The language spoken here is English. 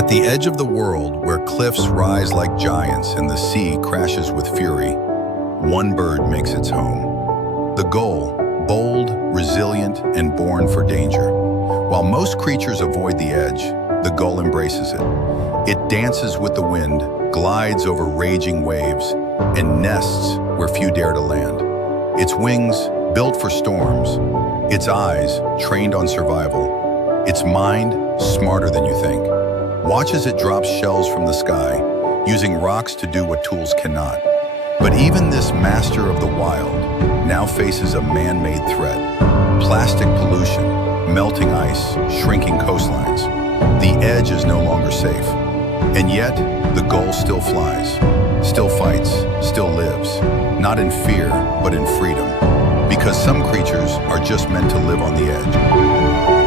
At the edge of the world, where cliffs rise like giants and the sea crashes with fury, one bird makes its home. The gull, bold, resilient, and born for danger. While most creatures avoid the edge, the gull embraces it. It dances with the wind, glides over raging waves, and nests where few dare to land. Its wings, built for storms. Its eyes, trained on survival. Its mind, smarter than you think. Watch as it drops shells from the sky, using rocks to do what tools cannot. But even this master of the wild now faces a man-made threat. Plastic pollution, melting ice, shrinking coastlines. The edge is no longer safe. And yet, the gull still flies, still fights, still lives. Not in fear, but in freedom. Because some creatures are just meant to live on the edge.